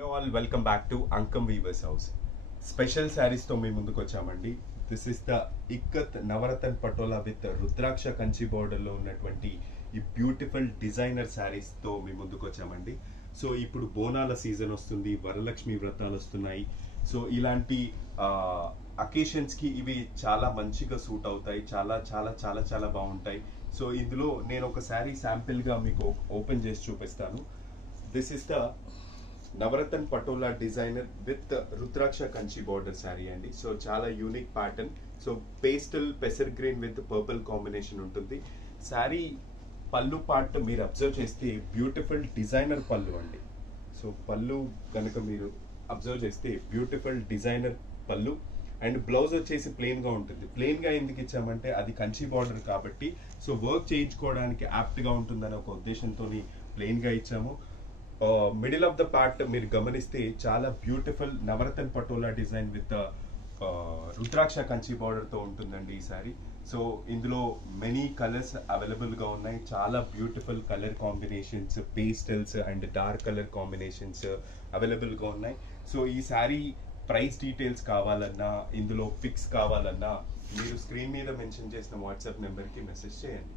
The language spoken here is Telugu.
Hello all, welcome back to Ankam weavers house. Special శారీస్తో మీ ముందుకు వచ్చామండి. This is the ikat Navaratna patola with rudraksha Kanchi బోర్డర్లో ఉన్నటువంటి ఈ బ్యూటిఫుల్ డిజైనర్ శారీస్తో మీ ముందుకు వచ్చామండి. సో ఇప్పుడు బోనాల సీజన్ వస్తుంది, వరలక్ష్మి వ్రతాలు వస్తున్నాయి. సో ఇలాంటి అకేషన్స్కి ఇవి చాలా మంచిగా సూట్ అవుతాయి. చాలా చాలా చాలా చాలా బాగుంటాయి. సో ఇందులో నేను ఒక శారీ శాంపిల్గా మీకు ఓపెన్ చేసి చూపిస్తాను. This is the Navaratna patola designer with rudraksha Kanchi border sari అండి. సో చాలా యూనిక్ ప్యాటర్న్. సో పేస్టల్ పెసర్ గ్రీన్ విత్ పర్పుల్ కాంబినేషన్ ఉంటుంది. శారీ పళ్ళు పార్ట్ మీరు అబ్జర్వ్ చేస్తే బ్యూటిఫుల్ డిజైనర్ పళ్ళు అండి. సో పళ్ళు కనుక మీరు అబ్జర్వ్ చేస్తే బ్యూటిఫుల్ డిజైనర్ పళ్ళు అండ్ బ్లౌజ్ వచ్చేసి ప్లెయిన్ గా ఉంటుంది. ప్లెయిన్ గా ఎందుకు ఇచ్చామంటే అది కంచి బార్డర్ కాబట్టి సో వర్క్ చేయించుకోవడానికి యాప్ట్ గా ఉంటుందనే ఒక ఉద్దేశంతో ప్లెయిన్ గా ఇచ్చాము. మిడిల్ ఆఫ్ ద పార్ట్ మీరు గమనిస్తే చాలా beautiful Navaratna patola design with rudraksha Kanchi border తో ఉంటుందండి ఈ సారీ. సో ఇందులో మెనీ కలర్స్ అవైలబుల్ గా ఉన్నాయి. చాలా beautiful colour combinations, pastels and dark colour combinations available గా ఉన్నాయి. సో ఈ సారీ ప్రైస్ డీటెయిల్స్ కావాలన్నా, ఇందులో ఫిక్స్ కావాలన్నా మీరు స్క్రీన్ మీద మెన్షన్ చేసిన వాట్సాప్ నెంబర్కి మెసేజ్ చేయండి.